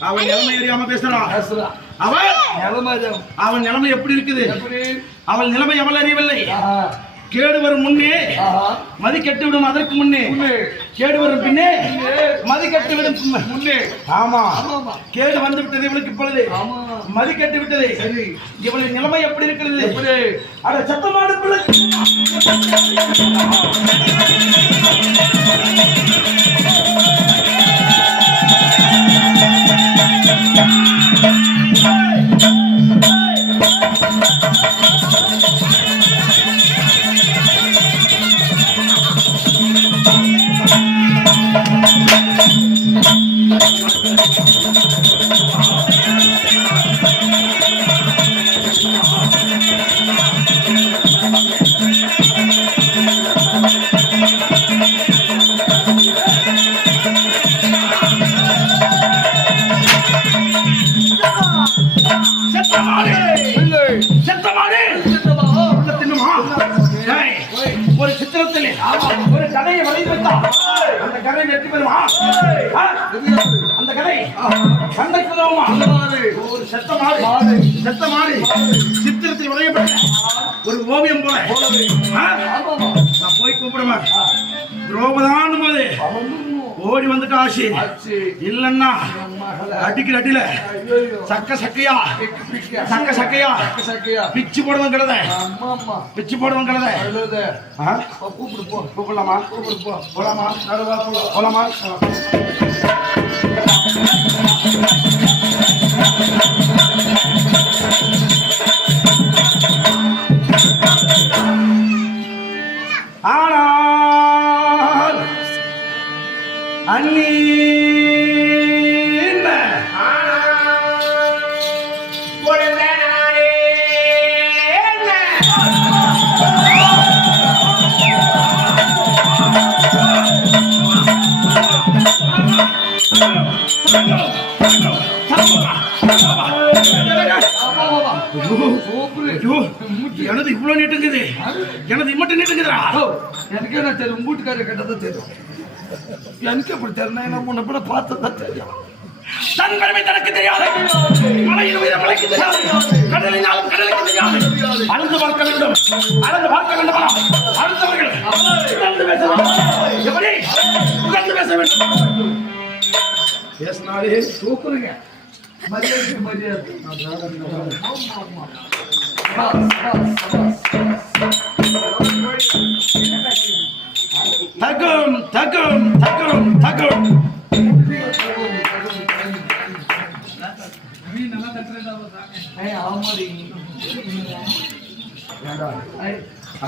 அவன் நிலைமை அறியாம பேசுறான் அவன் அவன் நிலைமை எப்படி? இருக்குது அவள் நிலைமை அவள் அறியவில்லை. கேடு வரும் முன்னே மதி கெட்டு விடும் அதற்கு முன்னே. கேடு வரும் பின்னே மதி கெட்டு விடும் முன்னே. ஆமா. கேடு வந்து விட்டது இவளுக்கு இப்பொழுது. மதி கெட்டு விட்டது. இவளின் நிலைமை எப்படி இருக்கிறது? அட சத்தமாடு பிள்ளை. கதை வெற்றி பெறுமா ஆ? அந்த கதை. உதவுமா ஒரு செத்த மாடு. செத்த மாடு. சித்திரத்தில் வரையப்பட்ட ஒரு ஓவியம் போல? நான் போய் கூப்பிடுவேன் துரோபதான் போது ஓடி வந்துட்டு ஆசி இல்லன்னா அடிக்கிற அடியில சக்க சக்கையா? சக்க சக்கையா? பிச்சு போடுவன் கிடத பிச்சு போடுவன் கிடத ஆ? கூப்பிடலாமா? போலாமா? போலாமா. ஆனால் எனது இவ்வளவு நீட்டுங்குது. எனது இம்மட்டு நீட்டுங்குதுடா. எனக்கு என்ன தெரியும் உங்க வீட்டுக்காரர் கேட்டதா தெரியும். எனக்கு எப்படி தெரியும் நான் முன்ன கூட பார்த்ததான் தெரியும். தன் கடமை தனக்கு தெரியாது. மலையின் மீது மலைக்கு தெரியாது. கடலினாலும் கடலுக்கு தெரியாது. அளந்து பார்க்க வேண்டும். அளந்து பார்க்க வேண்டுமா? அடுத்தவர்கள் உட்கார்ந்து பேச வேண்டும். எப்படி? பேச வேண்டும். பேசினாலே மரியாதை. மரியாதை ஆமா, ஆமா. சபாஸ், சபாஸ், சபாஸ். தகும் தகும் தகும் தகும்.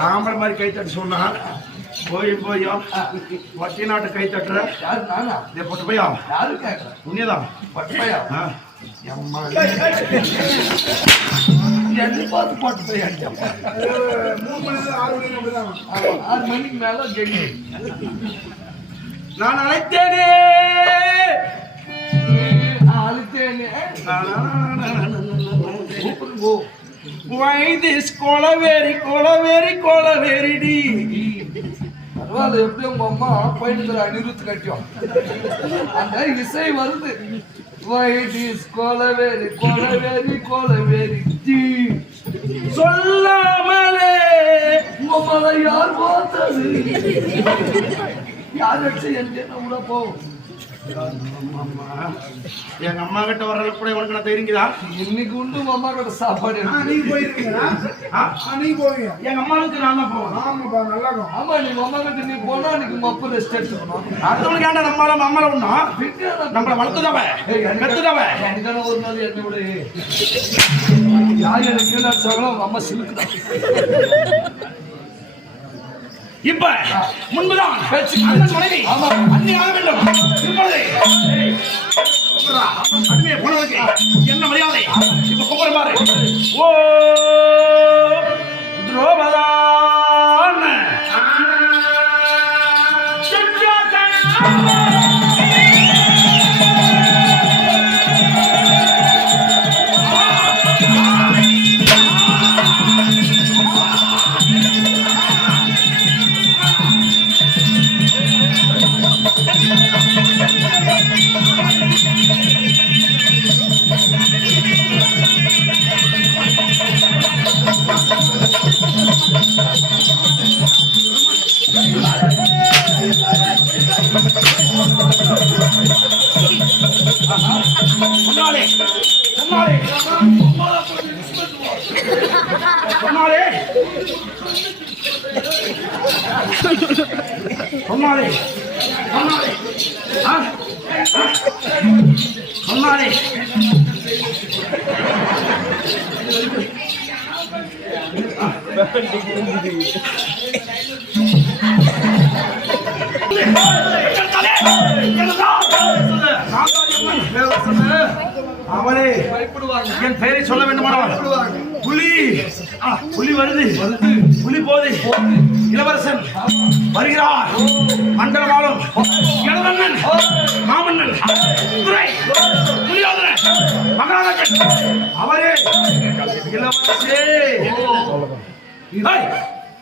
ஆம்பளை மாதிரி கை தட்டு சொன்னா போய் போயும் வட்டி நாட்டு கை தட்டுற. இதை போட்டு போயா யாரு கேட்கறேன் உண்மையதான் பட்டையா ஆ. என்னை பார்த்து போட்டு போய் அடிச்சேன். ஆமா, ஆறு மணிக்கு மேல கெண்ணி நான் அழைத்தேனே. அழுத்தேனே. சூப்பர் போ Why கொலவேரி கொலவேரி கொலவேரிடி பரவாயில்ல எப்படி உங்க அம்மா பையனுக்கு அனிருத் கட்டியும் அந்த இசை வருது. வைடிஸ் கொலவேரி கொலவேரி கொலவேரி ஜி சொல்லாமலே. உங்க மலை யார் பார்த்தது? யார் அடிச்சு என்ன போ? எங்க அம்மா கிட்ட வர கூட உனக்கு நான் தெரியுங்களா இன்னைக்கு உண்டு அம்மா கிட்ட சாப்பாடு எங்க அம்மாவுக்கு நான் தான் போவேன். ஆமா நீங்க அம்மா கிட்ட நீ போனா நீங்க மப்பு ரெஸ்ட் எடுத்துக்கணும். அடுத்தவங்களுக்கு ஏன்டா நம்மளால நம்மள ஒண்ணா பின்னால நம்மள வளர்த்துதவ எனக்கு- பெத்துதவ எனக்கான ஒரு நாள் என்ன விட? யார் எனக்கு அவங்க அம்மா சிலுக்குதான் இப்ப முன்புதான். அண்ணன் மனைவி ஆக வேண்டும். இப்பொழுது. அடிமையை போனதுக்கு என்ன மரியாதை? இப்ப பாரு. ஓ துரோபதான் சொன்னாலே. சொன்னாலே. சொன்னாலே. அவளே என் பெயரை சொல்ல வேண்டுமானால். புலி. புலி வருது. புலி போது இளவரசன் வருகிறார். மண்டலமாலும் இளவண்ணன் மாமன்னன் துரை துரியோதனன் மகாராஜன். அவரே. இளவரசே. ஏய்,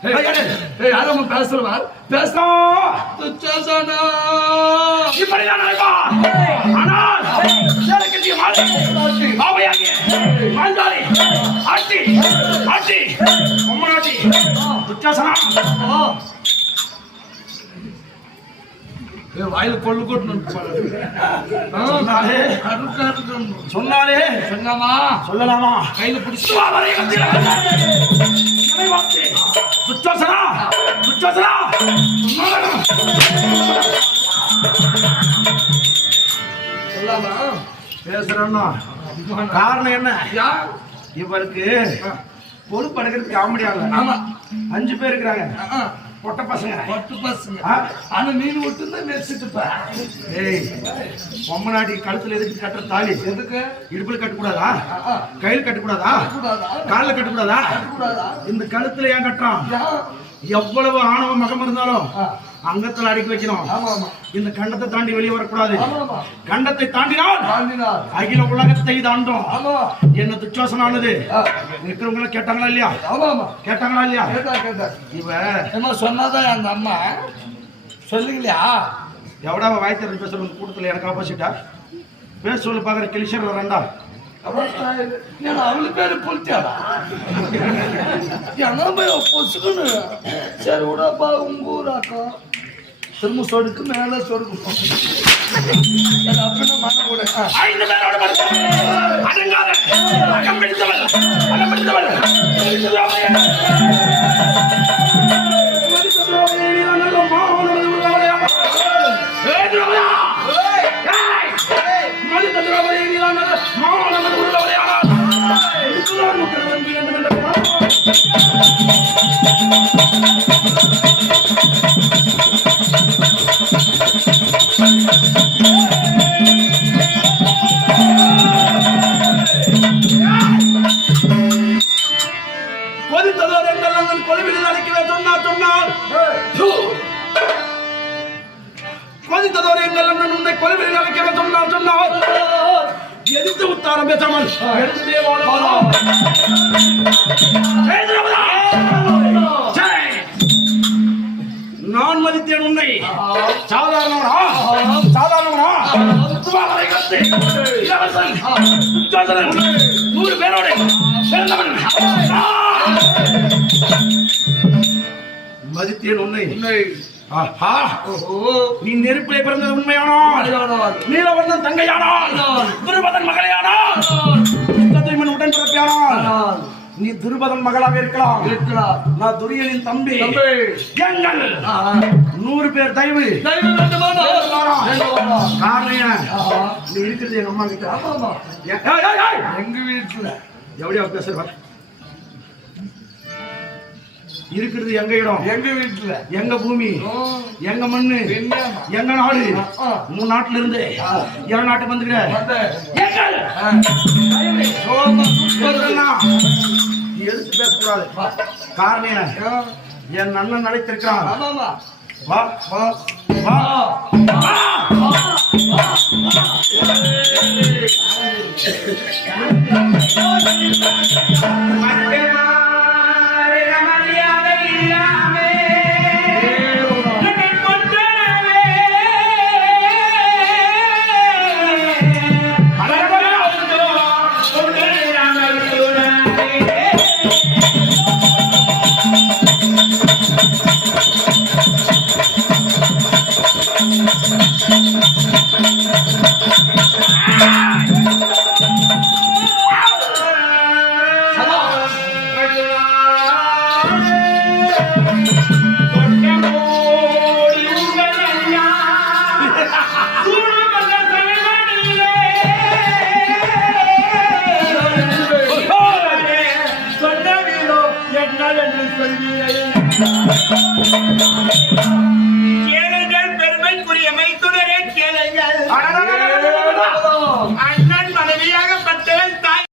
ஏய், யாரும் பேசுறவா பேச இப்படிதான் ஆனால் ஆட்சி, பொம்மனாட்சி, துச்சாசனா. ஏய் வாயில கொள்ளு கொட்டு சொன்னாலே, சொன்னமா? சொல்லலாமா? கையில பிடிச்சு. துச்சாசனா, துச்சாசனா. சொல்லாமா? பேசுறேன்னா. காரணம் என்ன? யா இவருக்கு பொறுப்பு எடுக்கிறதுக்கு காமெடியாக ஆமா. அஞ்சு பேர் இருக்கிறாங்க. பொட்ட பசங்க. பட்டு பசங்க? ஆனா மீன் விட்டு தான் நெரிச்சிட்டுப்பா. ஏய் பொம்மநாட்டி கழுத்துல எதுக்கு கட்டுற தாலி? எதுக்கு? இடுப்புல கட்டக்கூடாதா. கையில் கட்டக்கூடாதா? கூடாதா காலில் கட்டக்கூடாதா? கூடாதா இந்த கழுத்துல ஏன் கட்டுறான்? எவ்வளவு ஆணவ மகம் இருந்தாலும். அங்கத்துல அடக்கி வைக்கணும் இந்த கண்டத்தை தாண்டி வெளியே வரக்கூடாது. கண்டத்தை தாண்டினால் அகில உலகத்தை தாண்டும் என்ன துச்சாசனானது ஆ, இருக்கிறவங்க கேட்டாங்களா இல்லையா? ஆமா ஆமா. கேட்டாங்களா இல்லையா? இவ சொன்னாதான் அந்த அம்மா. சொல்லுங்களையா வாய் திறந்து பேசுற கூட்டத்துல எனக்கு ஆப்போசிட்டா பேச சொல்லு பாக்குற கிளிஷர் ரெண்டா ஏன்னா பேரு புளிச்சாடா பொசுக்குன்னு? சரி உங்க ஊராக்கா திரும்ப சொடுக்கு மேல சொடுக்கு. அப்படின்னு மன கூட ஐந்து பேரோட அடங்காத, அகம் பிடித்தவள், அகம் பிடித்தவள். கொதித்ததோர் எங்கள் அண்ணன் உன்னை கொலுவில் அழைக்கவே சொன்னார் சொன்னார். எதிர்த்து உத்தாரம் நான் மதித்தேன் உன்னை. சாதாரணவனா? சாதாரணவனா? நூறு பேரோடு. மதித்தேன் உன்னை. உன்னை நீ நெருப்பிலே பிறந்தது அடையாளவாதி. நீலவர்ணன் தங்கையானால். துருபதன் மகளையானால். உடன் உடன்பிறப்பியானால் ஆனால் நீ துருபதன் மகளாக இருக்கலாம். இருக்கிறார் நான் துரியனின் தம்பி. எங்கள். நூறு பேர் தயவு? காரணம் என்ன? நீ இருக்கிறது எங்க அம்மா கிட்ட. எங்க வீட்டுல. எப்படியா பேசுற இருக்கிறது எங்க இடம்? எங்க வீட்டுல எங்க பூமி? எங்க மண்ணு? எங்க நாடு? உன் நாட்டுல இருந்து. என் நாட்டுக்கு வந்துக்கிறேன் எடுத்து பேசக்கூடாது? காரணம் என் அண்ணன் நினைத்திருக்கிறான் வா.